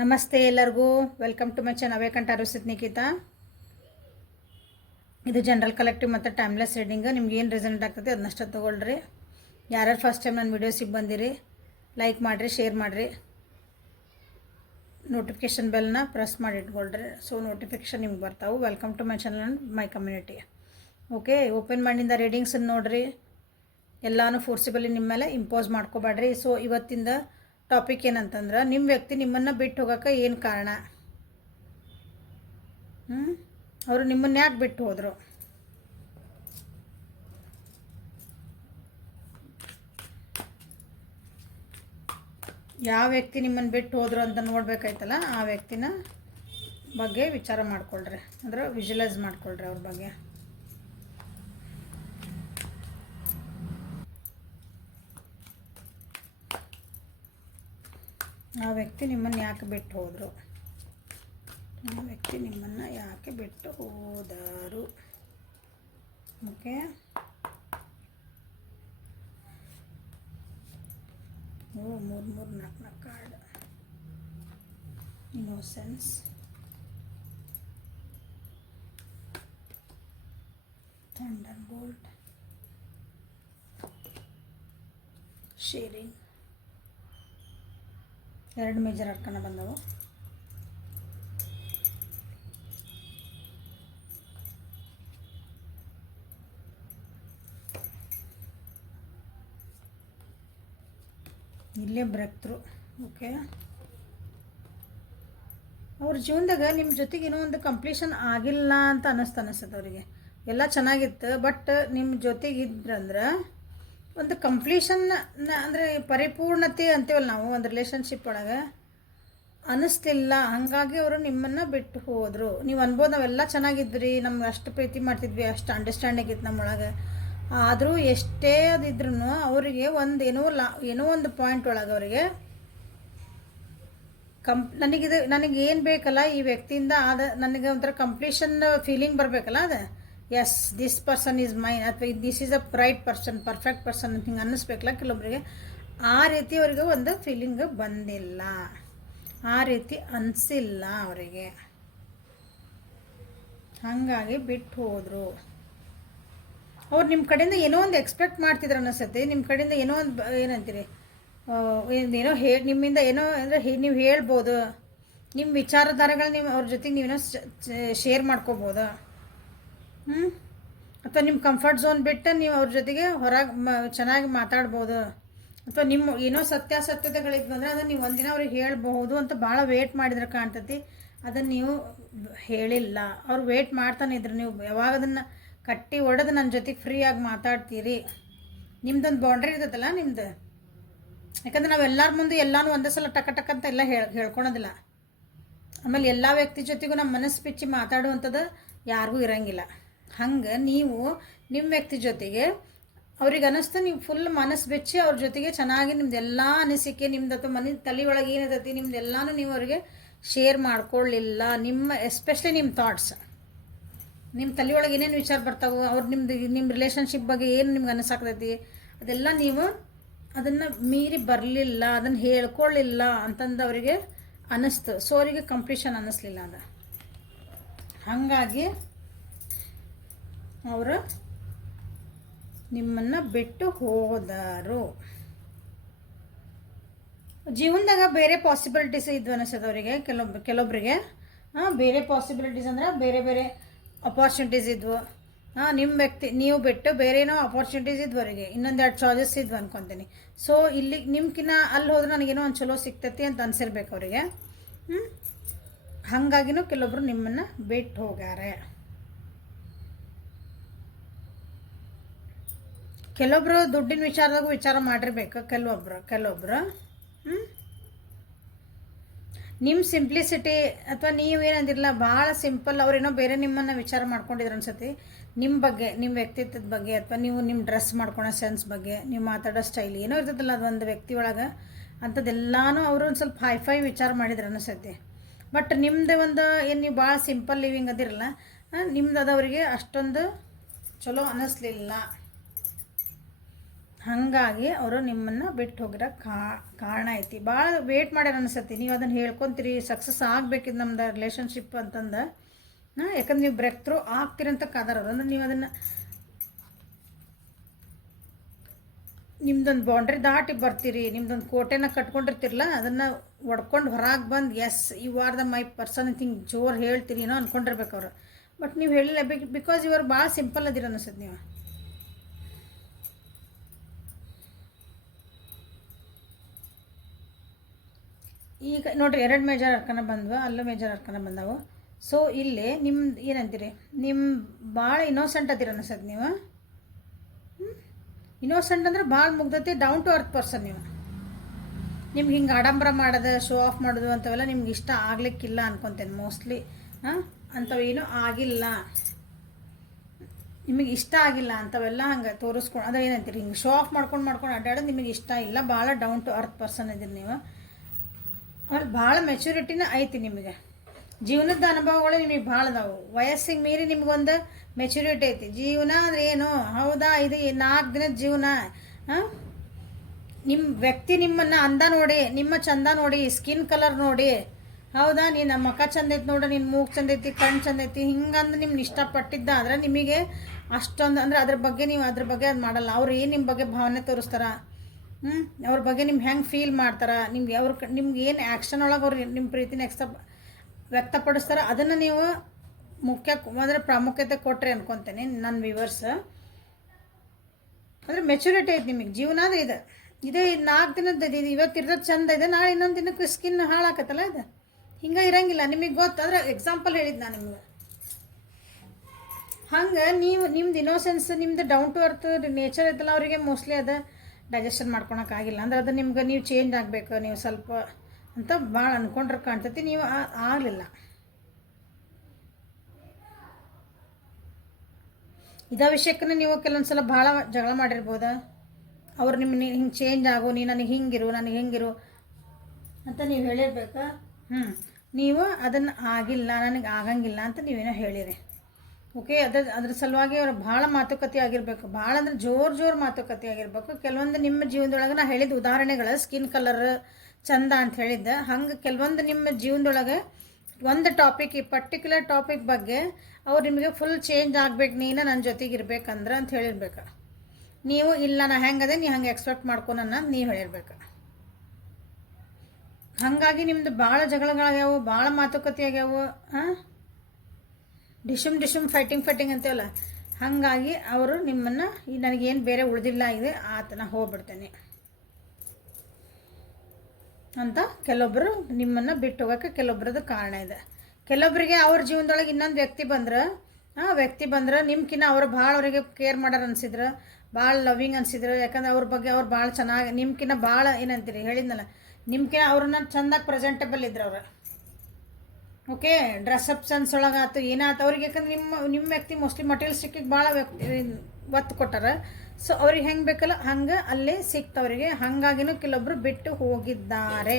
ನಮಸ್ತೆ ಎಲ್ಲರಿಗೂ welcome to my channel ಅವೇಕಂಠ ಅರುಸಿತ್ ನಿಖಿತಾ. ಇದು ಜನರಲ್ ಕಲೆಕ್ಟಿವ್ ಮತ್ತು ಟೈಮ್ಲೆಸ್ ರೀಡಿಂಗ್. ನಿಮ್ಗೆ ಏನು ರಿಸಲ್ಟ್ ಆಗ್ತದೆ ಅದನ್ನಷ್ಟು ತೊಗೊಳ್ರಿ. ಯಾರ್ಯಾರು ಫಸ್ಟ್ ಟೈಮ್ ನನ್ನ ವೀಡಿಯೋಸಿಗೆ ಬಂದಿರಿ ಲೈಕ್ ಮಾಡಿರಿ, ಶೇರ್ ಮಾಡಿರಿ, ನೋಟಿಫಿಕೇಷನ್ ಬೆಲ್ನ ಪ್ರೆಸ್ ಮಾಡಿ ಇಟ್ಕೊಳ್ರಿ. ಸೊ ನೋಟಿಫಿಕೇಷನ್ ನಿಮ್ಗೆ ಬರ್ತಾವೆ. Welcome to my channel and my community. Okay, open ಮಾಡಿಂದ ರೀಡಿಂಗ್ಸನ್ನು ನೋಡಿರಿ. ಎಲ್ಲನೂ ಫೋರ್ಸಿಬಲಿ ನಿಮ್ಮ ಮೇಲೆ ಇಂಪೋಸ್ ಮಾಡ್ಕೋಬೇಡ್ರಿ. ಸೊ ಇವತ್ತಿಂದ ಟಾಪಿಕ್ ಏನಂತಂದ್ರೆ, ನಿಮ್ಮ ವ್ಯಕ್ತಿ ನಿಮ್ಮನ್ನು ಬಿಟ್ಟು ಹೋಗೋಕೆ ಏನು ಕಾರಣ, ಅವರು ನಿಮ್ಮನ್ನು ಯಾಕೆ ಬಿಟ್ಟು ಹೋದರು, ಯಾವ ವ್ಯಕ್ತಿ ನಿಮ್ಮನ್ನು ಬಿಟ್ಟು ಹೋದರು ಅಂತ ನೋಡ್ಬೇಕಾಯ್ತಲ್ಲ, ಆ ವ್ಯಕ್ತಿನ ಬಗ್ಗೆ ವಿಚಾರ ಮಾಡ್ಕೊಳ್ರಿ, ಅಂದ್ರೆ ವಿಜುವಲೈಸ್ ಮಾಡ್ಕೊಳ್ರಿ ಅವ್ರ ಬಗ್ಗೆ. ಆ ವ್ಯಕ್ತಿ ನಿಮ್ಮನ್ನು ಯಾಕೆ ಬಿಟ್ಟು ಹೋದರು, ಆ ವ್ಯಕ್ತಿ ನಿಮ್ಮನ್ನು ಯಾಕೆ ಬಿಟ್ಟು ಹೋದರು. ಓಕೆ, ಮೂರು ನಾಲ್ಕು card. Innocence, thunderbolt, sharing. ಎರಡು ಮೇಜರ್ ಅರ್ಕನ ಬಂದವು. ಇಲ್ಲೇ ಬ್ರೇಕ್ ಥ್ರೂ. ಓಕೆ, ಅವ್ರ ಜೀವನದಾಗ ನಿಮ್ಮ ಜೊತೆಗೆ ಏನೋ ಒಂದು ಕಂಪ್ಲೀಷನ್ ಆಗಿಲ್ಲ ಅಂತ ಅನಿಸ್ತದೆ ಅವರಿಗೆ. ಎಲ್ಲ ಚೆನ್ನಾಗಿತ್ತು, ಬಟ್ ನಿಮ್ಮ ಜೊತೆಗಿದ್ರಂದ್ರೆ ಒಂದು ಕಂಪ್ಲೀಷನ್ ಅಂದರೆ ಪರಿಪೂರ್ಣತೆ ಅಂತೀವಲ್ಲ ನಾವು ಒಂದು ರಿಲೇಷನ್ಶಿಪ್ ಒಳಗೆ, ಅನ್ನಿಸ್ಲಿಲ್ಲ. ಹಾಗಾಗಿ ಅವರು ನಿಮ್ಮನ್ನು ಬಿಟ್ಟು ಹೋದರು. ನೀವು ಅನ್ಬೋದು ನಾವೆಲ್ಲ ಚೆನ್ನಾಗಿದ್ರಿ, ನಮ್ಗೆ ಅಷ್ಟು ಪ್ರೀತಿ ಮಾಡ್ತಿದ್ವಿ, ಅಷ್ಟು ಅಂಡರ್ಸ್ಟ್ಯಾಂಡಿಂಗ್ ಇತ್ತು ನಮ್ಮೊಳಗೆ. ಆದರೂ ಎಷ್ಟೇ ಅದಿದ್ರೂ ಅವರಿಗೆ ಒಂದು ಏನೋ ಒಂದು ಪಾಯಿಂಟ್ ಒಳಗೆ ಅವರಿಗೆ ನನಗೆ ಏನು ಬೇಕಲ್ಲ ಈ ವ್ಯಕ್ತಿಯಿಂದ ನನಗೆ ಒಂಥರ ಕಂಪ್ಲೀಷನ್ ಫೀಲಿಂಗ್ ಬರಬೇಕಲ್ಲ, ಅದು yes this person is mine, ಅಥವಾ this is a right person, perfect person ಅಂತ ಹಿಂಗೆ ಅನ್ನಿಸ್ಬೇಕಲ್ಲ ಕೆಲವೊಬ್ಬರಿಗೆ. ಆ ರೀತಿ ಅವರಿಗೆ ಒಂದು ಫೀಲಿಂಗ್ ಬಂದಿಲ್ಲ, ಆ ರೀತಿ ಅನಿಸಿಲ್ಲ ಅವರಿಗೆ, ಹಾಗಾಗಿ ಬಿಟ್ಟು ಹೋದರು. ಅವ್ರು ನಿಮ್ಮ ಕಡೆಯಿಂದ ಏನೋ ಒಂದು ಎಕ್ಸ್ಪೆಕ್ಟ್ ಮಾಡ್ತಿದ್ರು ಅನ್ನಿಸ್ತೈತಿ. ನಿಮ್ಮ ಕಡೆಯಿಂದ ಏನೋ ಒಂದು ಏನಂತೀರಿ, ಏನೋ ನಿಮ್ಮಿಂದ ಏನೋ ಅಂದರೆ ನೀವು ಹೇಳ್ಬೋದು, ನಿಮ್ಮ ವಿಚಾರಧಾರೆಗಳನ್ನ ನೀವು ಅವ್ರ ಜೊತೆಗೆ ನೀವೇನೋ ಶೇರ್ ಮಾಡ್ಕೋಬೋದು. ಅಥವಾ ನಿಮ್ಮ ಕಂಫರ್ಟ್ ಝೋನ್ ಬಿಟ್ಟು ನೀವು ಅವ್ರ ಜೊತೆಗೆ ಹೊರಗೆ ಚೆನ್ನಾಗಿ ಮಾತಾಡ್ಬೋದು. ಅಥವಾ ನಿಮ್ಮ ಏನೋ ಸತ್ಯಾಸತ್ಯತೆಗಳಿದ್ವು ಅಂದರೆ ಅದನ್ನು ನೀವು ಒಂದಿನ ಅವ್ರಿಗೆ ಹೇಳ್ಬಹುದು ಅಂತ ಭಾಳ ವೇಟ್ ಮಾಡಿದ್ರೆ ಕಾಣ್ತೈತಿ. ಅದನ್ನು ನೀವು ಹೇಳಿಲ್ಲ. ಅವ್ರು ವೇಟ್ ಮಾಡ್ತಾನೆ ಇದ್ರು. ನೀವು ಯಾವಾಗ ಅದನ್ನು ಕಟ್ಟಿ ಹೊಡೆದು ನನ್ನ ಜೊತೆಗೆ ಫ್ರೀಯಾಗಿ ಮಾತಾಡ್ತೀರಿ. ನಿಮ್ದೊಂದು ಬೌಂಡ್ರಿ ಇರ್ತೈತಲ್ಲ ನಿಮ್ದು. ಯಾಕಂದ್ರೆ ನಾವು ಎಲ್ಲರ ಮುಂದೆ ಎಲ್ಲನೂ ಒಂದೇ ಸಲ ಟಕ್ ಅಂತ ಎಲ್ಲ ಹೇಳ್ಕೊಳೋದಿಲ್ಲ. ಆಮೇಲೆ ಎಲ್ಲ ವ್ಯಕ್ತಿ ಜೊತೆಗೂ ನಮ್ಮ ಮನಸ್ಸು ಬಿಚ್ಚಿ ಮಾತಾಡುವಂಥದ್ದು ಯಾರಿಗೂ ಇರೋಂಗಿಲ್ಲ. ಹಂಗೆ ನೀವು ನಿಮ್ಮ ವ್ಯಕ್ತಿ ಜೊತೆಗೆ ಅವ್ರಿಗೆ ಅನ್ನಿಸ್ತು ನೀವು ಫುಲ್ ಮನಸ್ಸು ಬೆಚ್ಚಿ ಅವ್ರ ಜೊತೆಗೆ ಚೆನ್ನಾಗಿ ನಿಮ್ದೆಲ್ಲ ಅನಿಸಿಕೆ, ನಿಮ್ದು ಅಥವಾ ತಲೆ ಒಳಗೆ ಏನಿರ್ತೈತಿ ನಿಮ್ದೆಲ್ಲನೂ ನೀವು ಅವ್ರಿಗೆ ಶೇರ್ ಮಾಡ್ಕೊಳ್ಳಿಲ್ಲ. ಎಸ್ಪೆಷಲಿ ನಿಮ್ಮ ಥಾಟ್ಸ್, ನಿಮ್ಮ ತಲೆ ಒಳಗೆ ಏನೇನು ವಿಚಾರ ಬರ್ತಾವೆ, ಅವ್ರು ನಿಮ್ಮ ರಿಲೇಷನ್ಶಿಪ್ ಬಗ್ಗೆ ಏನು ನಿಮ್ಗೆ ಅನಿಸಾಕ್ತೈತಿ, ಅದೆಲ್ಲ ನೀವು ಅದನ್ನು ಮೀರಿ ಬರಲಿಲ್ಲ, ಅದನ್ನು ಹೇಳ್ಕೊಳ್ಳಿಲ್ಲ ಅಂತಂದು ಅವರಿಗೆ ಅನ್ನಿಸ್ತು. ಸೊ ಅವರಿಗೆ ಕಂಪ್ಲೀಷನ್ ಅನ್ನಿಸ್ಲಿಲ್ಲ ಅದು. ಹಾಗಾಗಿ ಅವರು ನಿಮ್ಮನ್ನು ಬಿಟ್ಟು ಹೋದರು. ಜೀವನದಾಗ ಬೇರೆ ಪಾಸಿಬಿಲಿಟೀಸ್ ಇದ್ವು ಅನಿಸ್ತದೆ ಅವರಿಗೆ. ಕೆಲವೊಬ್ಬರಿಗೆ ಬೇರೆ ಪಾಸಿಬಿಲಿಟೀಸ್ ಅಂದ್ರೆ ಬೇರೆ ಬೇರೆ ಅಪಾರ್ಚುನಿಟೀಸ್ ಇದ್ವು. ನೀವು ಬಿಟ್ಟು ಬೇರೆ ಏನೋ ಅಪಾರ್ಚುನಿಟೀಸ್ ಇದ್ವು ಅವರಿಗೆ. ಇನ್ನೊಂದೆರಡು ಚಾಯ್ಸಸ್ ಇದ್ವು ಅನ್ಕೊತೀನಿ. ಸೊ ಇಲ್ಲಿ ನಿಮ್ಕಿನ್ನ ಅಲ್ಲಿ ಹೋದ್ರೆ ನನಗೇನೋ ಒಂದು ಚಲೋ ಸಿಗ್ತೈತಿ ಅಂತ ಅನ್ಸಿರ್ಬೇಕು ಅವರಿಗೆ. ಹಾಗಾಗಿನೂ ಕೆಲವೊಬ್ರು ನಿಮ್ಮನ್ನು ಬಿಟ್ಟು ಹೋಗ್ಯಾರೆ. ಕೆಲವೊಬ್ರು ದುಡ್ಡಿನ ವಿಚಾರದಾಗೂ ವಿಚಾರ ಮಾಡಿರ್ಬೇಕು. ಕೆಲವೊಬ್ರು ನಿಮ್ಮ ಸಿಂಪ್ಲಿಸಿಟಿ ಅಥವಾ ನೀವೇನಂದಿರಲ್ಲ, ಭಾಳ ಸಿಂಪಲ್. ಅವ್ರೇನೋ ಬೇರೆ ನಿಮ್ಮನ್ನು ವಿಚಾರ ಮಾಡ್ಕೊಂಡಿದ್ರು ಅನ್ಸತಿ. ನಿಮ್ಮ ಬಗ್ಗೆ, ನಿಮ್ಮ ವ್ಯಕ್ತಿತ್ವದ ಬಗ್ಗೆ, ಅಥವಾ ನೀವು ನಿಮ್ಮ ಡ್ರೆಸ್ ಮಾಡ್ಕೊಳೋ ಸೆನ್ಸ್ ಬಗ್ಗೆ, ನೀವು ಮಾತಾಡೋ ಸ್ಟೈಲ್ ಏನೋ ಇರ್ತದಲ್ಲ ಅದೊಂದು ವ್ಯಕ್ತಿ ಒಳಗೆ, ಅಂಥದ್ದೆಲ್ಲನೂ ಅವರು ಒಂದು ಸ್ವಲ್ಪ ಹೈಫೈ ವಿಚಾರ ಮಾಡಿದ್ರು ಅನಿಸತಿ. ಬಟ್ ನಿಮ್ಮದು ಒಂದು ಏನು ನೀವು ಭಾಳ ಸಿಂಪಲ್ ಲಿವಿಂಗ್ ಅದಿರಲ್ಲ, ನಿಮ್ದು ಅದವರಿಗೆ ಅಷ್ಟೊಂದು ಚಲೋ ಅನ್ನಿಸ್ಲಿಲ್ಲ. ಹಾಗಾಗಿ ಅವರು ನಿಮ್ಮನ್ನು ಬಿಟ್ಟು ಹೋಗಿರೋ ಕಾರಣ ಐತಿ. ಭಾಳ ವೇಟ್ ಮಾಡ್ಯಾರ ಅನಿಸತ್ತಿ. ನೀವು ಅದನ್ನು ಹೇಳ್ಕೊತೀರಿ ಸಕ್ಸಸ್ ಆಗಬೇಕಿದ್ದು ನಮ್ದು ರಿಲೇಷನ್ಶಿಪ್ ಅಂತಂದು. ಯಾಕಂದ್ರೆ ನೀವು ಬ್ರೇಕ್ ಥ್ರೂ ಆಗ್ತೀರಂತ ಕಾದಾರವ್ರು. ಅಂದ್ರೆ ನೀವು ಅದನ್ನು ನಿಮ್ದೊಂದು ಬೌಂಡ್ರಿ ದಾಟಿ ಬರ್ತೀರಿ, ನಿಮ್ದೊಂದು ಕೋಟೆನ ಕಟ್ಕೊಂಡಿರ್ತಿರಲ್ಲ, ಅದನ್ನು ಒಡ್ಕೊಂಡು ಹೊರಗೆ ಬಂದು yes you are the my person ಅಂತ ಹಿಂಗೆ ಜೋರು ಹೇಳ್ತೀರಿ ಏನೋ ಅಂದ್ಕೊಂಡಿರ್ಬೇಕು ಅವರು. ಬಟ್ ನೀವು ಹೇಳಿಲ್ಲ, ಬಿಕಾಸ್ ಇವರು ಭಾಳ ಸಿಂಪಲ್ ಅದಿರ ಅನಿಸುತ್ತೆ ನೀವು. ಈಗ ನೋಡಿರಿ 2 ಮೇಜರ್ ಅರ್ಕನ ಬಂದ್ವು, ಅಲ್ಲೂ ಮೇಜರ್ ಅರ್ಕನ ಬಂದವು. ಸೊ ಇಲ್ಲಿ ನಿಮ್ದು ಏನಂತೀರಿ, ನಿಮ್ಮ ಭಾಳ ಇನ್ನೋಸೆಂಟ್ ಅದಿರ ಅನಿಸತ್ತೆ ನೀವು. ಇನ್ನೋಸೆಂಟ್ ಅಂದ್ರೆ ಭಾಳ ಮುಗ್ದತಿ, ಡೌನ್ ಟು ಅರ್ತ್ ಪರ್ಸನ್ ನೀವು. ನಿಮ್ಗೆ ಹಿಂಗೆ ಆಡಂಬರ ಮಾಡೋದು, ಶೋ ಆಫ್ ಮಾಡೋದು ಅಂಥವೆಲ್ಲ ನಿಮ್ಗೆ ಇಷ್ಟ ಆಗ್ಲಿಕ್ಕಿಲ್ಲ ಅನ್ಕೊತೇನೆ ಮೋಸ್ಟ್ಲಿ. ಅಂಥವೇನೂ ಆಗಿಲ್ಲ, ನಿಮಗೆ ಇಷ್ಟ ಆಗಿಲ್ಲ ಅಂಥವೆಲ್ಲ ಹಂಗೆ ತೋರಿಸ್ಕೊಂಡು ಅದು ಏನಂತೀರಿ, ಹಿಂಗೆ ಶೋ ಆಫ್ ಮಾಡ್ಕೊಂಡು ಅಡ್ಡಾಡೋದು ನಿಮಗೆ ಇಷ್ಟ ಇಲ್ಲ. ಭಾಳ ಡೌನ್ ಟು ಅರ್ತ್ ಪರ್ಸನ್ ಇದೀರಿ ನೀವು. ಆಮೇಲೆ ಭಾಳ ಮೆಚುರಿಟಿನ ಐತಿ ನಿಮಗೆ. ಜೀವನದ ಅನುಭವಗಳು ನಿಮಗೆ ಭಾಳ ಅದಾವು. ವಯಸ್ಸಿಗೆ ಮೀರಿ ನಿಮ್ಗೊಂದು ಮೆಚುರಿಟಿ ಐತಿ. ಜೀವನ ಅಂದ್ರೆ ಏನು, ಹೌದಾ, ಇದು 4 ದಿನದ ಜೀವನ. ನಿಮ್ಮ ವ್ಯಕ್ತಿ ನಿಮ್ಮನ್ನು ಅಂದ ನೋಡಿ, ನಿಮ್ಮ ಚಂದ ನೋಡಿ, ಸ್ಕಿನ್ ಕಲರ್ ನೋಡಿ, ಹೌದಾ, ನೀನು ಮುಖ ಚಂದ ಐತಿ ನೋಡು, ನಿನ್ನ ಮೂಗು ಚಂದ ಐತಿ, ಕಣ್ಣು ಚಂದ ಐತಿ, ಹಿಂಗಂದು ನಿಮ್ನ ಇಷ್ಟಪಟ್ಟಿದ್ದ ಅಂದ್ರೆ ನಿಮಗೆ ಅಷ್ಟೊಂದು ಅಂದ್ರೆ ಅದ್ರ ಬಗ್ಗೆ ನೀವು ಅದ್ರ ಬಗ್ಗೆ ಅದು ಮಾಡಲ್ಲ. ಅವ್ರು ಏನು ನಿಮ್ಮ ಬಗ್ಗೆ ಭಾವನೆ ತೋರಿಸ್ತಾರ, ಅವ್ರ ಬಗ್ಗೆ ನಿಮ್ಗೆ ಹೆಂಗೆ ಫೀಲ್ ಮಾಡ್ತಾರೆ, ನಿಮ್ಗೆ ನಿಮ್ಗೆ ಏನು ಆ್ಯಕ್ಷನ್ ಒಳಗೆ ಅವ್ರು ನಿಮ್ಮ ಪ್ರೀತಿನ ವ್ಯಕ್ತಪಡಿಸ್ತಾರೆ, ಅದನ್ನು ನೀವು ಅಂದರೆ ಪ್ರಾಮುಖ್ಯತೆ ಕೊಟ್ಟರೆ ಅನ್ಕೊತೇನೆ ನನ್ನ ವ್ಯೂವರ್ಸ್. ಅಂದರೆ ಮೆಚುರಿಟಿ ಐತೆ ನಿಮಗೆ. ಜೀವನ ಅಂದರೆ ಇದೇ 4 ದಿನದ ಇದು. ಇವತ್ತು ಇರೋದು ಚಂದ ಇದೆ, ನಾಳೆ ಇನ್ನೊಂದು ದಿನಕ್ಕೆ ಸ್ಕಿನ್ ಹಾಳಾಕತ್ತಲ್ಲ ಇದು. ಹಿಂಗೆ ಇರಂಗಿಲ್ಲ, ನಿಮಗೆ ಗೊತ್ತಾದ್ರೆ ಎಕ್ಸಾಂಪಲ್ ಹೇಳಿದ್ದು ನಾನು ನಿಮ್ಗೆ. ಹಂಗೆ ನೀವು ನಿಮ್ದು ಇನ್ನೋಸೆನ್ಸ್, ನಿಮ್ದು ಡೌನ್ ಟು ಅರ್ತ್ ನೇಚರ್ ಐತಲ್ಲ, ಅವರಿಗೆ ಮೋಸ್ಟ್ಲಿ ಅದು ಡೈಜೆಷನ್ ಮಾಡ್ಕೊಳಕ್ಕಾಗಿಲ್ಲ. ಅಂದ್ರೆ ಅದು ನಿಮ್ಗೆ ನೀವು ಚೇಂಜ್ ಆಗಬೇಕು ನೀವು ಸ್ವಲ್ಪ ಅಂತ ಭಾಳ ಅಂದ್ಕೊಂಡ್ರೆ ಕಾಣ್ತೈತಿ. ನೀವು ಆಗಲಿಲ್ಲ. ಇದೇ ವಿಷಯಕ್ಕೂ ನೀವು ಕೆಲವೊಂದು ಸಲ ಭಾಳ ಜಗಳ ಮಾಡಿರ್ಬೋದ. ಅವ್ರು ನಿಮ್ಮನ್ನ ಹಿಂಗೆ ಚೇಂಜ್ ಆಗು, ನೀ ನನಗೆ ಹಿಂಗಿರು ಅಂತ ನೀವು ಹೇಳಿರ್ಬೇಕಾ. ನೀವು ಅದನ್ನು ಆಗಿಲ್ಲ, ನನಗೆ ಆಗಂಗಿಲ್ಲ ಅಂತ ನೀವೇನೋ ಹೇಳಿರಿ. ಓಕೆ, ಅದ್ರ ಸಲುವಾಗಿ ಅವ್ರು ಭಾಳ ಮಾತುಕತೆ ಆಗಿರಬೇಕು. ಭಾಳ ಅಂದ್ರೆ ಜೋರು ಮಾತುಕತೆ ಆಗಿರ್ಬೇಕು. ಕೆಲವೊಂದು ನಿಮ್ಮ ಜೀವನದೊಳಗೆ ನಾ ಹೇಳಿದ ಉದಾಹರಣೆಗಳು, ಸ್ಕಿನ್ ಕಲರ್ ಚಂದ ಅಂತ ಹೇಳಿದ್ದೆ, ಹಂಗೆ ಕೆಲವೊಂದು ನಿಮ್ಮ ಜೀವನದೊಳಗೆ ಒಂದು ಟಾಪಿಕ್, ಈ ಪರ್ಟಿಕ್ಯುಲರ್ ಟಾಪಿಕ್ ಬಗ್ಗೆ ಅವ್ರು ನಿಮಗೆ ಫುಲ್ ಚೇಂಜ್ ಆಗ್ಬೇಕು, ನೀನು ನನ್ನ ಜೊತೆಗೆ ಇರ್ಬೇಕಂದ್ರೆ ಅಂತ ಹೇಳಿರ್ಬೇಕು. ನೀವು ಇಲ್ಲ ನಾ ಹೆಂಗದೆ ನೀ ಹಂಗೆ ಎಕ್ಸ್ಪೆಕ್ಟ್ ಮಾಡ್ಕೊನ ನೀವು ಹೇಳಿರ್ಬೇಕು. ಹಾಗಾಗಿ ನಿಮ್ಮದು ಭಾಳ ಜಗಳಗಳಾಗ್ಯಾವು, ಭಾಳ ಮಾತುಕತೆ ಆಗ್ಯಾವು. ಡಿಶುಮ್ ಫೈಟಿಂಗ್ ಅಂತೀವಲ್ಲ, ಹಾಗಾಗಿ ಅವರು ನಿಮ್ಮನ್ನು ನನಗೇನು ಬೇರೆ ಉಳಿದಿಲ್ಲ ಇದೆ ಆತನ ಹೋಗ್ಬಿಡ್ತೇನೆ ಅಂತ ಕೆಲವೊಬ್ಬರು ನಿಮ್ಮನ್ನು ಬಿಟ್ಟು ಹೋಗೋಕ್ಕೆ ಕೆಲವೊಬ್ರದ್ದು ಕಾರಣ ಇದೆ. ಕೆಲವೊಬ್ಬರಿಗೆ ಅವ್ರ ಜೀವನದೊಳಗೆ ಇನ್ನೊಂದು ವ್ಯಕ್ತಿ ಬಂದ್ರೆ ನಿಮ್ಕಿನ್ನ ಅವ್ರು ಭಾಳ ಅವರಿಗೆ ಕೇರ್ ಮಾಡೋರು ಅನಿಸಿದ್ರು, ಭಾಳ ಲವಿಂಗ್ ಅನಿಸಿದ್ರು. ಯಾಕಂದ್ರೆ ಅವ್ರ ಬಗ್ಗೆ ಅವ್ರು ಭಾಳ ಚೆನ್ನಾಗಿ ನಿಮ್ಕಿನ್ನ ಭಾಳ ಏನಂತೀರಿ ಹೇಳಿದ್ನಲ್ಲ, ನಿಮ್ಕಿನ್ನ ಅವ್ರನ್ನ ಚೆಂದಾಗಿ ಪ್ರೆಸೆಂಟಬಲ್ ಇದ್ರು ಅವ್ರು. ಓಕೆ, ಡ್ರೆಸ್ಅಪ್ ಸೆನ್ಸ್ ಒಳಗಾಯ್ತು ಏನಾಯ್ತು ಅವ್ರಿಗೆ. ಯಾಕಂದ್ರೆ ನಿಮ್ಮ ವ್ಯಕ್ತಿ ಮೋಸ್ಟ್ಲಿ ಮಟೀರಿಯಲಿಸ್ಟಿಕ್ಕಿಗೆ ಭಾಳ ಒತ್ತು ಕೊಟ್ಟಾರ. ಸೊ ಅವ್ರಿಗೆ ಹೆಂಗೆ ಬೇಕಲ್ಲ ಹಂಗೆ ಅಲ್ಲೇ ಸಿಕ್ತವ್ರಿಗೆ. ಹಾಗಾಗಿನೂ ಕೆಲವೊಬ್ರು ಬಿಟ್ಟು ಹೋಗಿದ್ದಾರೆ.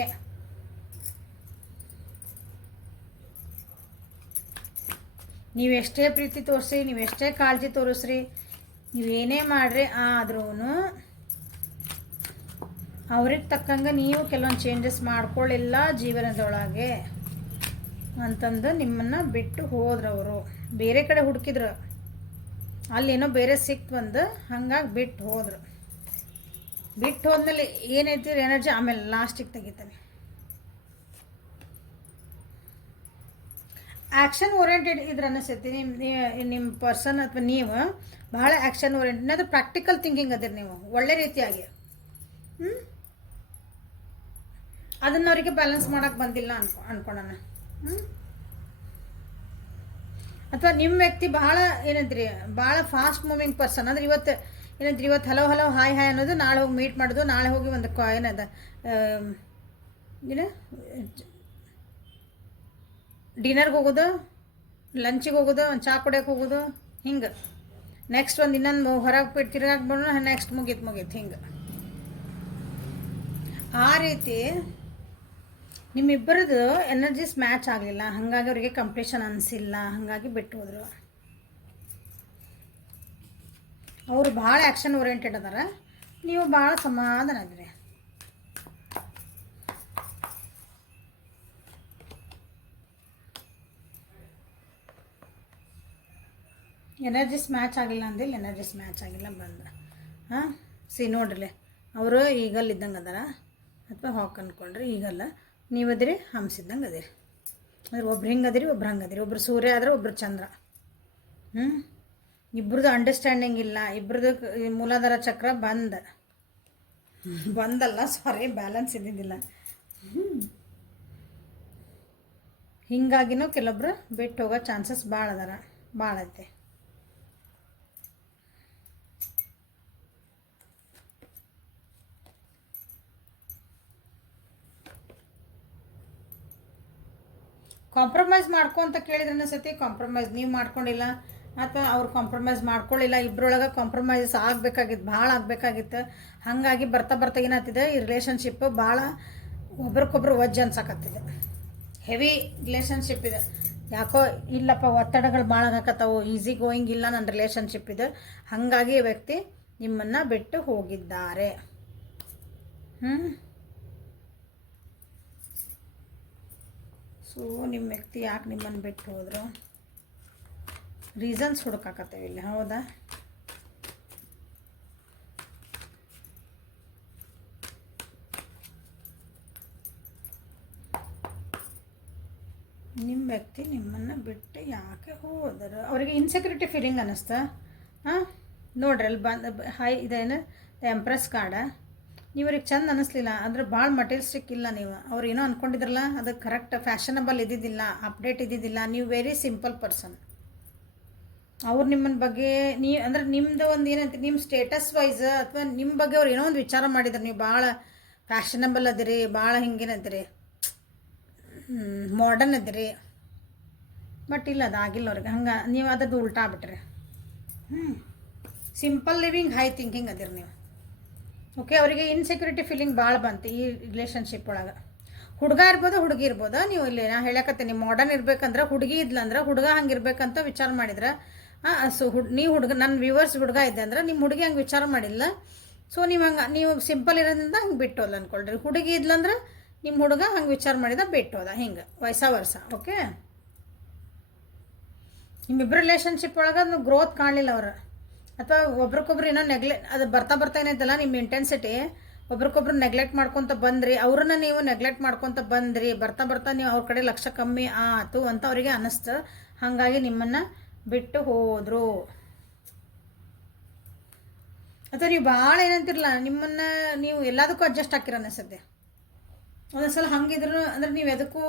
ನೀವೆಷ್ಟೇ ಪ್ರೀತಿ ತೋರಿಸ್ರಿ, ನೀವೆಷ್ಟೇ ಕಾಳಜಿ ತೋರಿಸ್ರಿ, ನೀವೇನೇ ಮಾಡ್ರಿ, ಆದ್ರೂ ಅವ್ರಿಗೆ ತಕ್ಕಂಗೆ ನೀವು ಕೆಲವೊಂದು ಚೇಂಜಸ್ ಮಾಡ್ಕೊಳ್ಳಿಲ್ಲ ಜೀವನದೊಳಗೆ ಅಂತಂದು ನಿಮ್ಮನ್ನು ಬಿಟ್ಟು ಹೋದ್ರವರು. ಬೇರೆ ಕಡೆ ಹುಡುಕಿದ್ರು, ಅಲ್ಲೇನೋ ಬೇರೆ ಸಿಕ್ತು ಬಂದು, ಹಂಗಾಗಿ ಬಿಟ್ಟು ಹೋದ್ರು. ಬಿಟ್ಟು ಹೋದ್ಮೇಲೆ ಏನೈತಿ ಎನರ್ಜಿ ಆಮೇಲೆ ಲಾಸ್ಟಿಗೆ ತೆಗಿತಾನೆ. ಆ್ಯಕ್ಷನ್ ಓರಿಯೆಂಟೆಡ್ ಇದ್ರೆ ಅನಿಸ್ತೈತಿ ನಿಮ್ಮ ಪರ್ಸನ್ ಅಥವಾ ನೀವು ಭಾಳ ಆ್ಯಕ್ಷನ್ ಓರಿಯೆಂಟೆಡ್. ಅದು ಪ್ರಾಕ್ಟಿಕಲ್ ಥಿಂಕಿಂಗ್ ಅದಿರಿ ನೀವು ಒಳ್ಳೆ ರೀತಿಯಾಗಿ. ಅದನ್ನು ಅವರಿಗೆ ಬ್ಯಾಲೆನ್ಸ್ ಮಾಡೋಕ್ಕೆ ಬಂದಿಲ್ಲ ಅನ್ಕೊಳ್ಳೋಣ. ಅಥವಾ ನಿಮ್ಮ ವ್ಯಕ್ತಿ ಭಾಳ ಏನಂತೀರಿ, ಭಾಳ ಫಾಸ್ಟ್ ಮೂವಿಂಗ್ ಪರ್ಸನ್. ಅಂದ್ರೆ ಇವತ್ತು ಏನಂತೀರಿ, ಇವತ್ತು ಹಲೋ ಹಾಯ್ ಅನ್ನೋದು, ನಾಳೆ ಹೋಗಿ ಮೀಟ್ ಮಾಡೋದು, ನಾಳೆ ಹೋಗಿ ಒಂದು ಏನದ ಡಿನ್ನರ್ಗೆ ಹೋಗೋದು, ಲಂಚಿಗೆ ಹೋಗೋದು, ಒಂದು ಚಾ ಕುಡಿಯೋಕೆ ಹೋಗೋದು, ಹಿಂಗೆ ನೆಕ್ಸ್ಟ್ ಒಂದು ಇನ್ನೊಂದು ಹೊರಗೆ ತಿರ್ಗಾಕ್ ಬಂದು ನೆಕ್ಸ್ಟ್ ಮುಗೀತು ಹಿಂಗೆ. ಆ ರೀತಿ ನಿಮ್ಮಿಬ್ಬರದು ಎನರ್ಜೀಸ್ ಮ್ಯಾಚ್ ಆಗಲಿಲ್ಲ, ಹಾಗಾಗಿ ಅವರಿಗೆ ಕಂಪ್ಲೀಷನ್ ಅನಿಸಿಲ್ಲ, ಹಾಗಾಗಿ ಬಿಟ್ಟು ಹೋದರು. ಅವರು ಭಾಳ ಆ್ಯಕ್ಷನ್ ಓರಿಯೆಂಟೆಡ್ ಅದಾರ. ನೀವು ಭಾಳ ಸಮಾಧಾನ ಇದ್ರಿ. ಎನರ್ಜಿಸ್ ಮ್ಯಾಚ್ ಆಗಿಲ್ಲ ಅಂದಿಲ್ಲ, ಎನರ್ಜಿಸ್ ಮ್ಯಾಚ್ ಆಗಿಲ್ಲ ಬಂದ. ಹಾಂ ನೋಡ್ರಿ, ಅವರು ಈಗಲ್ಲ ಇದ್ದಂಗೆ ಅದಾರ ಅಥವಾ ಹಾಕ್ ಅಂದ್ಕೊಂಡ್ರಿ. ಈಗಲ್ಲ ನೀವು ಅದಿರಿ ಹಂಸಿದ್ದಂಗೆ ಅದಿರಿ. ಅಂದ್ರೆ ಒಬ್ರು ಹಿಂಗೆ ಅದಿರಿ, ಒಬ್ರು ಹಂಗೆ ಅದಿರಿ. ಒಬ್ರು ಸೂರ್ಯ ಆದ್ರೆ ಒಬ್ರು ಚಂದ್ರ. ಇಬ್ರದ್ದು ಅಂಡರ್ಸ್ಟ್ಯಾಂಡಿಂಗ್ ಇಲ್ಲ. ಇಬ್ರದ್ದು ಮೂಲಾಧಾರ ಚಕ್ರ ಬಂದಲ್ಲ, ಸಾರಿ, ಬ್ಯಾಲೆನ್ಸ್ ಇದ್ದಿದ್ದಿಲ್ಲ. ಹಿಂಗಾಗಿನೂ ಕೆಲವೊಬ್ರು ಬಿಟ್ಟು ಹೋಗೋ ಚಾನ್ಸಸ್ ಭಾಳ ಐತೆ. ಕಾಂಪ್ರಮೈಸ್ ಮಾಡ್ಕೊ ಅಂತ ಕೇಳಿದ್ರೆ ಅನಿಸತಿ, ಕಾಂಪ್ರಮೈಸ್ ನೀವು ಮಾಡ್ಕೊಂಡಿಲ್ಲ ಅಥವಾ ಅವ್ರು ಕಾಂಪ್ರಮೈಸ್ ಮಾಡ್ಕೊಳ್ಳಿಲ್ಲ. ಇಬ್ಬರೊಳಗೆ ಕಾಂಪ್ರಮೈಸ್ ಆಗಬೇಕಾಗಿತ್ತು, ಭಾಳ ಆಗಬೇಕಾಗಿತ್ತು. ಹಾಗಾಗಿ ಬರ್ತಾ ಏನಾಗ್ತಿದೆ, ಈ ರಿಲೇಷನ್ಶಿಪ್ ಭಾಳ ಒಬ್ರಿಗೊಬ್ರು ವಜ್ಜ ಅನ್ಸಕತ್ತಿದೆ. ಹೆವಿ ರಿಲೇಷನ್ಶಿಪ್ ಇದೆ. ಯಾಕೋ ಇಲ್ಲಪ್ಪ, ಒತ್ತಡಗಳು ಭಾಳ ಆಗಕತ್ತವು, ಈಸಿ ಗೋಯಿಂಗ್ ಇಲ್ಲ ನನ್ನ ರಿಲೇಷನ್ಶಿಪ್ ಇದೆ. ಹಾಗಾಗಿ ಈ ವ್ಯಕ್ತಿ ನಿಮ್ಮನ್ನು ಬಿಟ್ಟು ಹೋಗಿದ್ದಾರೆ. ಸೊ ನಿಮ್ಮ ವ್ಯಕ್ತಿ ಯಾಕೆ ನಿಮ್ಮನ್ನು ಬಿಟ್ಟು ಹೋದರು, ರೀಸನ್ಸ್ ಹುಡುಕಾಕತ್ತೇವೆ ಇಲ್ಲಿ. ಹೌದಾ? ನಿಮ್ಮ ವ್ಯಕ್ತಿ ನಿಮ್ಮನ್ನು ಬಿಟ್ಟು ಯಾಕೆ ಹೋದರು? ಅವರಿಗೆ ಇನ್ಸೆಕ್ಯೂರಿಟಿ ಫೀಲಿಂಗ್ ಅನ್ನಿಸ್ತಾ? ನೋಡ್ರಿ ಅಲ್ಲಿ ಇದೇನು ಎಂಪ್ರೆಸ್ ಕಾರ್ಡ. ನೀವು ಅವ್ರಿಗೆ ಚಂದ ಅನ್ನಿಸ್ಲಿಲ್ಲ ಅಂದ್ರೆ ಭಾಳ ಮಟೀರಿಯಲ್ಸ್ಟಿಕ್ ಇಲ್ಲ. ನೀವು ಅವ್ರು ಏನೋ ಅಂದ್ಕೊಂಡಿದ್ರಲ್ಲ, ಅದು ಕರೆಕ್ಟ್ ಫ್ಯಾಷನಬಲ್ ಇದ್ದಿದ್ದಿಲ್ಲ, ಅಪ್ಡೇಟ್ ಇದ್ದಿದ್ದಿಲ್ಲ. ನೀವು ವೆರಿ ಸಿಂಪಲ್ ಪರ್ಸನ್. ಅವ್ರು ನಿಮ್ಮನ್ನ ಬಗ್ಗೆ ಅಂದ್ರೆ ನಿಮ್ಮದು ಒಂದು ಏನಂತ, ನಿಮ್ಮ ಸ್ಟೇಟಸ್ ವೈಸ್ ಅಥವಾ ನಿಮ್ಮ ಬಗ್ಗೆ ಅವ್ರು ಏನೋ ಒಂದು ವಿಚಾರ ಮಾಡಿದ್ರು. ನೀವು ಭಾಳ ಫ್ಯಾಷನಬಲ್ ಅದಿರಿ, ಭಾಳ ಹಿಂಗೇನಂತೀರಿ, ಮಾಡರ್ನ್ ಅದಿರಿ. ಬಟ್ ಇಲ್ಲ, ಅದಾಗಿಲ್ಲ ಅವ್ರಿಗೆ. ಹಂಗೆ ನೀವು ಅದದ್ದು ಉಲ್ಟಾ ಆಗ್ಬಿಟ್ರಿ. ಸಿಂಪಲ್ ಲಿವಿಂಗ್, ಹೈ ಥಿಂಕಿಂಗ್ ಅದಿರಿ ನೀವು. ಓಕೆ, ಅವರಿಗೆ ಇನ್ಸೆಕ್ಯೂರಿಟಿ ಫೀಲಿಂಗ್ ಭಾಳ ಬಂತು ಈ ರಿಲೇಷನ್ಶಿಪ್ ಒಳಗೆ. ಹುಡುಗ ಇರ್ಬೋದು, ಹುಡುಗಿ ಇರ್ಬೋದು. ನೀವು ಇಲ್ಲಿ ನಾ ಹೇಳಕತ್ತೀನಿ, ಮಾಡರ್ನ್ ಇರ್ಬೇಕಂದ್ರೆ ಹುಡುಗಿ ಇದ್ಲಂದ್ರೆ ಹುಡುಗ ಹಂಗೆ ಇರ್ಬೇಕಂತ ವಿಚಾರ ಮಾಡಿದ್ರೆ, ಸೊ ನೀವು ಹುಡುಗ, ನನ್ನ ವ್ಯೂವರ್ಸ್ ಹುಡುಗ ಇದೆ ಅಂದ್ರೆ ನಿಮ್ಮ ಹುಡುಗಿ ಹಂಗೆ ವಿಚಾರ ಮಾಡಿಲ್ಲ. ಸೊ ನೀವು ಸಿಂಪಲ್ ಇರೋದ್ರಿಂದ ಹಂಗೆ ಬಿಟ್ಟೋಲ್ಲ ಅಂದ್ಕೊಳ್ರಿ. ಹುಡುಗಿ ಇದ್ಲಂದ್ರೆ ನಿಮ್ಮ ಹುಡುಗ ಹಂಗೆ ವಿಚಾರ ಮಾಡಿದ ಬಿಟ್ಟೋದ, ಹಿಂಗೆ ವರ್ಷ. ಓಕೆ, ನಿಮ್ಮಿಬ್ಬರು ರಿಲೇಷನ್ಶಿಪ್ ಒಳಗೆ ಅದು ಗ್ರೋತ್ ಕಾಣಲಿಲ್ಲ ಅವ್ರು, ಅಥವಾ ಒಬ್ರಿಗೊಬ್ರು ಏನೋ ಅದು ಬರ್ತಾ ಏನೈತಲ್ಲ, ನಿಮ್ಮ ಇಂಟೆನ್ಸಿಟಿ ಒಬ್ರಿಗೊಬ್ರು ನೆಗ್ಲೆಕ್ಟ್ ಮಾಡ್ಕೊತ ಬಂದ್ರಿ, ಅವ್ರನ್ನ ನೀವು ನೆಗ್ಲೆಕ್ಟ್ ಮಾಡ್ಕೊತ ಬಂದ್ರಿ. ಬರ್ತಾ ನೀವು ಅವ್ರ ಕಡೆ ಲಕ್ಷ ಕಮ್ಮಿ ಆಯ್ತು ಅಂತ ಅವರಿಗೆ ಅನ್ನಿಸ್ತು. ಹಾಗಾಗಿ ನಿಮ್ಮನ್ನು ಬಿಟ್ಟು ಹೋದರು. ಅಥವಾ ನೀವು ಭಾಳ ಏನಂತಿರಲ್ಲ, ನಿಮ್ಮನ್ನು ನೀವು ಎಲ್ಲದಕ್ಕೂ ಅಡ್ಜಸ್ಟ್ ಹಾಕಿರ ಅನಿಸುತ್ತೆ. ಒಂದೊಂದ್ಸಲ ಹಂಗಿದ್ರು ಅಂದ್ರೆ ನೀವು ಎದಕ್ಕೂ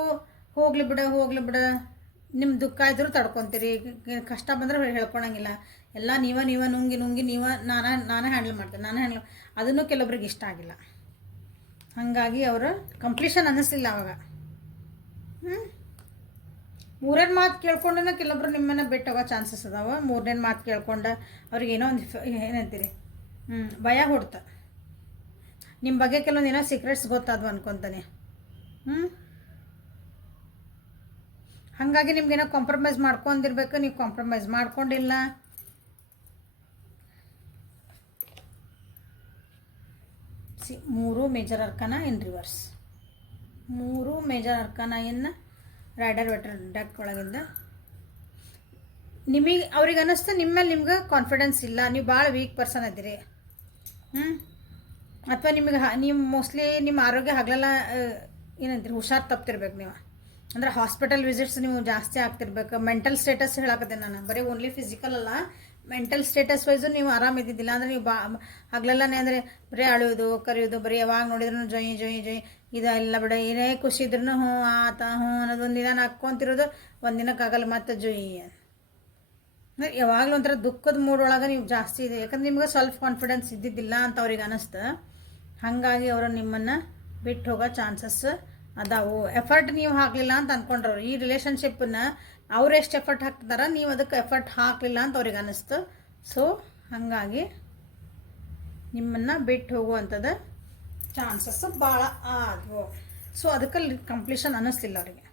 ಹೋಗ್ಲಿ ಬಿಡ, ನಿಮ್ಮ ದುಃಖ ಇದ್ರೂ ತಡ್ಕೊತೀರಿ, ಕಷ್ಟ ಬಂದ್ರೆ ಹೇಳ್ಕೊಳಂಗಿಲ್ಲ. ಎಲ್ಲ ನೀವೇ ನುಂಗಿ ನಾನೇ ಹ್ಯಾಂಡಲ್ ಮಾಡ್ತೇನೆ, ಅದನ್ನು ಕೆಲವೊಬ್ರಿಗೆ ಇಷ್ಟ ಆಗಿಲ್ಲ. ಹಾಗಾಗಿ ಅವರು ಕಂಪ್ಲೀಷನ್ ಅನ್ನಿಸ್ಲಿಲ್ಲ ಅವಾಗ. ಮೂರನೇ ಮಾತು ಕೇಳ್ಕೊಂಡೇ ಕೆಲವೊಬ್ರು ನಿಮ್ಮನ್ನು ಬಿಟ್ಟೋಗೋ ಚಾನ್ಸಸ್ ಅದಾವ. ಮೂರನೇ ಮಾತು ಕೇಳ್ಕೊಂಡು ಅವ್ರಿಗೆ ಏನೋ ಒಂದು ಏನಂತೀರಿ, ಭಯ ಹೊಡ್ತ. ನಿಮ್ಮ ಬಗ್ಗೆ ಕೆಲವೊಂದು ಏನೋ ಸೀಕ್ರೆಟ್ಸ್ ಗೊತ್ತಾದ್ವು ಅನ್ಕೊತಾನೆ. ಹಾಗಾಗಿ ನಿಮ್ಗೇನೋ ಕಾಂಪ್ರಮೈಸ್ ಮಾಡ್ಕೊಂಡಿರ್ಬೇಕು, ನೀವು ಕಾಂಪ್ರಮೈಸ್ ಮಾಡ್ಕೊಂಡಿಲ್ಲ. ಮೂರು major arcana in reverse. 3 major arcana in Rider Waite deck ಒಳಗಿಂದ ಅವ್ರಿಗೆ ಅನ್ನಿಸ್ತು ನಿಮ್ಮ ಮೇಲೆ ನಿಮ್ಗೆ ಕಾನ್ಫಿಡೆನ್ಸ್ ಇಲ್ಲ, ನೀವು ಭಾಳ ವೀಕ್ ಪರ್ಸನ್ ಇದ್ದೀರಿ. ಅಥವಾ ನೀವು ಮೋಸ್ಟ್ಲಿ ನಿಮ್ಮ ಆರೋಗ್ಯ ಹಗಲೆಲ್ಲ ಏನಂತೀರಿ, ಹುಷಾರು ತಪ್ತಿರ್ಬೇಕು ನೀವು. ಅಂದ್ರೆ ಹಾಸ್ಪಿಟಲ್ ವಿಸಿಟ್ಸ್ ನೀವು ಜಾಸ್ತಿ ಆಗ್ತಿರ್ಬೇಕು. ಮೆಂಟಲ್ ಸ್ಟೇಟಸ್ ಹೇಳಕತ್ತೇನೆ ನಾನು, ಬರೀ ಓನ್ಲಿ ಫಿಸಿಕಲ್ ಅಲ್ಲ, ಮೆಂಟಲ್ ಸ್ಟೇಟಸ್ ವೈಸು ನೀವು ಆರಾಮಿದ್ದಿದ್ದಿಲ್ಲ. ಅಂದರೆ ನೀವು ಹಗಲೆಲ್ಲನೇ ಅಂದರೆ ಬರೀ ಅಳುವುದು ಕರೆಯೋದು, ಬರೀ ಯಾವಾಗ ನೋಡಿದ್ರು ಜೊಯ್ ಇದೆಲ್ಲ ಬಿಡ. ಏನೇ ಖುಷಿ ಇದ್ರೂ ಹ್ಞೂ ಆತ ಅನ್ನೋದು, ಒಂದಿನ ನಕ್ಕೊಂತಿರೋದು, ಒಂದಿನಕ್ಕಾಗಲ್ಲ ಮತ್ತೆ ಜೊಯ್. ಅಂದರೆ ಯಾವಾಗಲೂ ಒಂಥರ ದುಃಖದ ಮೂಡೊಳಗೆ ನೀವು ಜಾಸ್ತಿ ಇದೆ. ಯಾಕಂದ್ರೆ ನಿಮ್ಗೆ ಸೆಲ್ಫ್ ಕಾನ್ಫಿಡೆನ್ಸ್ ಇದ್ದಿದ್ದಿಲ್ಲ ಅಂತ ಅವ್ರಿಗೆ ಅನ್ನಿಸ್ತು. ಹಾಗಾಗಿ ಅವರು ನಿಮ್ಮನ್ನು ಬಿಟ್ಟು ಹೋಗೋ ಚಾನ್ಸಸ್ ಅದಾವು. ಎಫರ್ಟ್ ನೀವು ಹಾಕಲಿಲ್ಲ ಅಂತ ಅಂದ್ಕೊಂಡ್ರವ್ರು. ಈ ರಿಲೇಷನ್ಶಿಪ್ಪನ್ನ ಅವ್ರು ಎಷ್ಟು ಎಫರ್ಟ್ ಹಾಕ್ತಾರ, ನೀವು ಅದಕ್ಕೆ ಎಫರ್ಟ್ ಹಾಕಲಿಲ್ಲ ಅಂತ ಅವ್ರಿಗೆ ಅನ್ನಿಸ್ತು. ಸೊ ಹಾಗಾಗಿ ನಿಮ್ಮನ್ನು ಬಿಟ್ಟು ಹೋಗುವಂಥದ್ದು ಚಾನ್ಸಸ್ ಭಾಳ ಆದವು. ಸೊ ಅದಕ್ಕೆ ಕಂಪ್ಲೀಷನ್ ಅನ್ನಿಸ್ಲಿಲ್ಲ ಅವರಿಗೆ.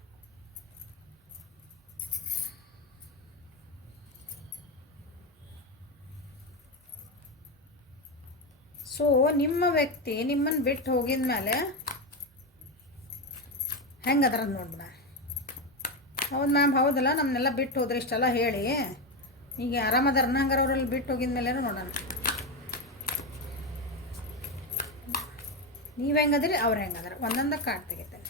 ಸೊ ನಿಮ್ಮ ವ್ಯಕ್ತಿ ನಿಮ್ಮನ್ನು ಬಿಟ್ಟು ಹೋಗಿದ ಮೇಲೆ ಹೆಂಗದ್ರ ನೋಡ್ಬಿಡ. ಹೌದು ಮ್ಯಾಮ್, ಹೌದಲ್ಲ, ನಮ್ಮನ್ನೆಲ್ಲ ಬಿಟ್ಟು ಹೋದ್ರೆ ಇಷ್ಟೆಲ್ಲ ಹೇಳಿ ಈಗ ಆರಾಮದಾರನ ಹಂಗಾರೆ ಅವರಲ್ಲಿ ಬಿಟ್ಟು ಹೋಗಿದ ಮೇಲೆ ನೋಡೋಣ. ನೀವು ಹೆಂಗದ್ರಿ, ಅವ್ರು ಹೆಂಗದಾರ, ಒಂದೊಂದ ಕಾರ್ಡ್ ತೆಗಿತೇನೆ.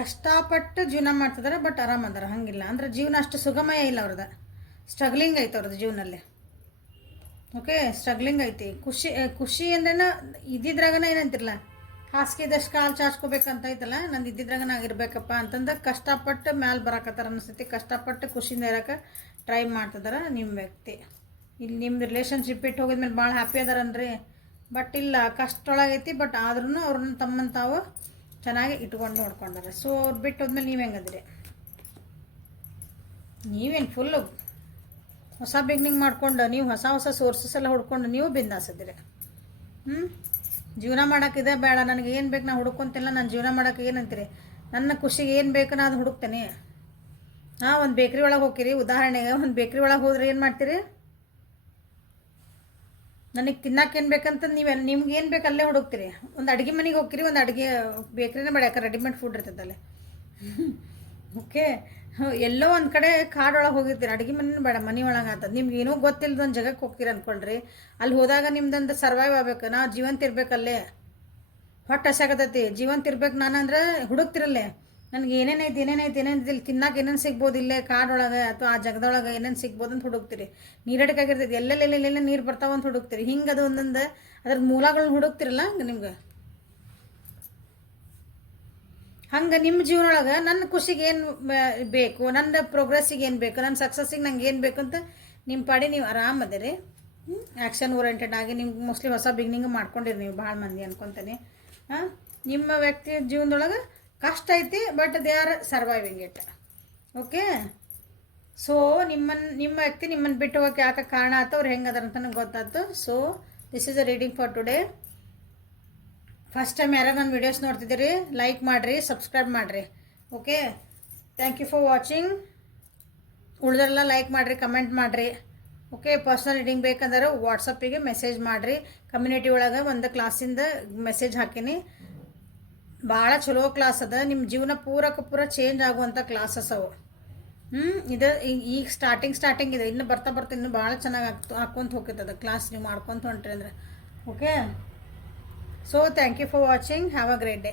ಕಷ್ಟಪಟ್ಟು ಜೀವನ ಮಾಡ್ತಿದಾರೆ, ಬಟ್ ಆರಾಮದಾರ, ಹಂಗಿಲ್ಲ ಅಂದ್ರೆ ಜೀವನ ಅಷ್ಟು ಸುಗಮಯ ಇಲ್ಲ ಅವ್ರದ್ದು. ಸ್ಟ್ರಗ್ಲಿಂಗ್ ಐತೆ ಅವ್ರದ್ದು ಜೀವನದಲ್ಲಿ. ಓಕೆ, ಸ್ಟ್ರಗ್ಲಿಂಗ್ ಐತಿ. ಖುಷಿ ಅಂದ್ರೇನ ಇದ್ದಿದ್ರಾಗನ ಏನಂತಿರಲ್ಲ, ಹಾಸಿಗೆದಷ್ಟು ಕಾಲು ಚಾಚ್ಕೋಬೇಕಂತ ಐತಲ್ಲ, ನಂದು ಇದ್ದಿದ್ರಾಗನ ಆಗಿರ್ಬೇಕಪ್ಪ ಅಂತಂದು ಕಷ್ಟಪಟ್ಟು ಮ್ಯಾಲೆ ಬರಾಕತ್ತಾರ ಅನಿಸ್ತೈತಿ. ಕಷ್ಟಪಟ್ಟು ಖುಷಿಯಿಂದ ಇರೋಕೆ ಟ್ರೈ ಮಾಡ್ತಿದಾರೆ ನಿಮ್ಮ ವ್ಯಕ್ತಿ. ಇಲ್ಲಿ ನಿಮ್ದು ರಿಲೇಷನ್ಶಿಪ್ ಇಟ್ಟು ಹೋಗಿದ್ಮೇಲೆ ಭಾಳ ಹ್ಯಾಪಿ ಅದಾರನ್ರಿ. ಬಟ್ ಇಲ್ಲ, ಕಷ್ಟೊಳಗೈತಿ, ಬಟ್ ಆದ್ರೂ ಅವ್ರನ್ನ ತಮ್ಮನ್ನು ತಾವು ಚೆನ್ನಾಗಿ ಇಟ್ಕೊಂಡು ನೋಡ್ಕೊಂಡಾರೆ. ಸೊ ಅವ್ರು ಬಿಟ್ಟು ಹೋದ್ಮೇಲೆ ನೀವು ಹೆಂಗದ್ರಿ, ನೀವೇನು ಫುಲ್ಲು ಹೊಸ ಬಿಗ್ನಿಂಗ್ ಮಾಡ್ಕೊಂಡು ನೀವು ಹೊಸ ಸೋರ್ಸಸ್ ಎಲ್ಲ ಹುಡ್ಕೊಂಡು ನೀವು ಬಿಂದಾಸಿದ್ದೀರಿ. ಜೀವನ ಮಾಡೋಕ್ಕಿದೆ ಬೇಡ, ನನಗೆ ಏನು ಬೇಕು, ನಾನು ಹುಡ್ಕೊತಿಲ್ಲ, ನಾನು ಜೀವನ ಮಾಡೋಕೆ ಏನಂತೀರಿ, ನನ್ನ ಖುಷಿಗೆ ಏನು ಬೇಕು ನಾನು ಅದು ಹುಡುಕ್ತೇನೆ. ಒಂದು ಬೇಕ್ರಿ ಒಳಗೆ ಹೋಗ್ತೀರಿ, ಉದಾಹರಣೆಗೆ ಒಂದು ಬೇಕ್ರಿ ಒಳಗೆ ಹೋದ್ರೆ ಏನು ಮಾಡ್ತೀರಿ, ನನಗೆ ತಿನ್ನಕ್ಕೆ ಏನು ಬೇಕಂತ ನಿಮ್ಗೆ ಏನು ಬೇಕು ಅಲ್ಲೇ ಹುಡುಕ್ತೀರಿ. ಒಂದು ಅಡುಗೆ ಮನೆಗೆ ಹೋಗ್ತೀರಿ, ಒಂದು ಅಡುಗೆ ಬೇಕ್ರಿನೇ ಬೇಡ, ಯಾಕೆ ರೆಡಿಮೇಡ್ ಫುಡ್ ಇರ್ತೈತಲ್ಲೇ. ಓಕೆ, ಎಲ್ಲೋ ಒಂದು ಕಡೆ ಕಾಡೊಳಗೆ ಹೋಗಿರ್ತೀರಿ, ಅಡುಗೆ ಮನೆಯೂ ಬೇಡ, ಮನೆ ಒಳಗೆ ಆಗ್ತದೆ. ನಿಮ್ಗೆ ಏನೂ ಗೊತ್ತಿಲ್ಲದ ಒಂದು ಜಾಗಕ್ಕೆ ಹೋಗ್ತೀರಿ ಅಂದ್ಕೊಳ್ರಿ. ಅಲ್ಲಿ ಹೋದಾಗ ನಿಮ್ದಂದು ಸರ್ವೈವ್ ಆಗ್ಬೇಕು, ನಾವು ಜೀವಂತ ಇರ್ಬೇಕಲ್ಲೇ. ಹೊಟ್ಟೆ ಹಸಾಕತೈತಿ, ಜೀವಂತ ಇರ್ಬೇಕು ನಾನು ಅಂದ್ರೆ ಹುಡುಕ್ತಿರಲ್ಲೇ. ನನಗೆ ಏನೇನೈತಿ ಇಲ್ಲಿ ತಿನ್ನಕ್ಕೆ ಏನೇನು ಸಿಗ್ಬೋದು, ಇಲ್ಲೇ ಕಾಡೊಳಗೆ ಅಥವಾ ಆ ಜಾಗದೊಳಗೆ ಏನೇನು ಸಿಗ್ಬೋದು ಅಂತ ಹುಡುಕ್ತೀರಿ. ನೀರಡಿಕಾಗಿರ್ತೈತಿ, ಎಲ್ಲೆಲ್ಲೆಲ್ಲೆಲ್ಲ ನೀರು ಬರ್ತಾವಂತ ಹುಡುಕ್ತೀರಿ. ಹಿಂಗೆ ಅದು ಒಂದೊಂದು ಅದ್ರದ್ದು ಮೂಲಗಳನ್ನ ಹುಡುಕ್ತಿರಲ್ಲ. ಹಂಗೆ ನಿಮ್ಗೆ ಹಂಗೆ ನಿಮ್ಮ ಜೀವನೊಳಗೆ ನನ್ನ ಖುಷಿಗೆ ಏನು ಬೇಕು, ನನ್ನ ಪ್ರೋಗ್ರೆಸ್ಸಿಗೆ ಏನು ಬೇಕು, ನನ್ನ ಸಕ್ಸಸ್ಸಿಗೆ ನಂಗೆ ಏನು ಬೇಕು ಅಂತ ನಿಮ್ಮ ಪಾಡಿ ನೀವು ಆರಾಮದಿರಿ. ಆ್ಯಕ್ಷನ್ ಓರಿಯೆಂಟೆಡ್ ಆಗಿ ನಿಮ್ಗೆ ಮೋಸ್ಟ್ಲಿ ಹೊಸ ಬಿಗ್ನಿಂಗ್ ಮಾಡ್ಕೊಂಡಿರಿ ನೀವು ಭಾಳ ಮಂದಿ ಅನ್ಕೊತೀನಿ. ನಿಮ್ಮ ವ್ಯಕ್ತಿ ಜೀವನದೊಳಗೆ ಕಷ್ಟ ಐತಿ, but they are surviving it. Okay, so ನಿಮ್ಮ ವ್ಯಕ್ತಿ ನಿಮ್ಮನ್ನು ಬಿಟ್ಟು ಹೋಗೋಕೆ ಯಾಕೆ ಕಾರಣ ಆಯ್ತು, ಅವ್ರು ಹೆಂಗದಾರ ಅಂತ ನನಗೆ ಗೊತ್ತಾಯ್ತು. So this is a reading for today. First time ಯಾರು ನನ್ನ ವೀಡಿಯೋಸ್ ನೋಡ್ತಿದ್ದೀರಿ, ಲೈಕ್ ಮಾಡಿರಿ, ಸಬ್ಸ್ಕ್ರೈಬ್ ಮಾಡಿರಿ. Okay, thank you for watching. ಉಳಿದೆಲ್ಲ ಲೈಕ್ ಮಾಡಿರಿ, ಕಮೆಂಟ್ ಮಾಡಿರಿ. ಓಕೆ, ಪರ್ಸ್ನಲ್ ರೀಡಿಂಗ್ ಬೇಕಂದ್ರೆ ವಾಟ್ಸಪ್ಪಿಗೆ ಮೆಸೇಜ್ ಮಾಡಿರಿ. ಕಮ್ಯುನಿಟಿ ಒಳಗೆ ಒಂದು ಕ್ಲಾಸಿಂದ ಮೆಸೇಜ್ ಹಾಕೀನಿ. ಭಾಳ ಚಲೋ ಕ್ಲಾಸ್ ಅದ, ನಿಮ್ಮ ಜೀವನ ಪೂರ ಚೇಂಜ್ ಆಗುವಂಥ ಕ್ಲಾಸಸ್ ಅವು. ಇದು ಈಗ ಸ್ಟಾರ್ಟಿಂಗ್ ಇದೆ, ಇನ್ನು ಬರ್ತಾ ಇನ್ನು ಭಾಳ ಚೆನ್ನಾಗಿ ಹಾಕ್ಕೊಂತ ಹೋಗ್ತದೆ ಕ್ಲಾಸ್ ನೀವು ಮಾಡ್ಕೊತ ಹೊಂಟ್ರಿ ಅಂದರೆ. Okay, so thank you for watching. Have a great day.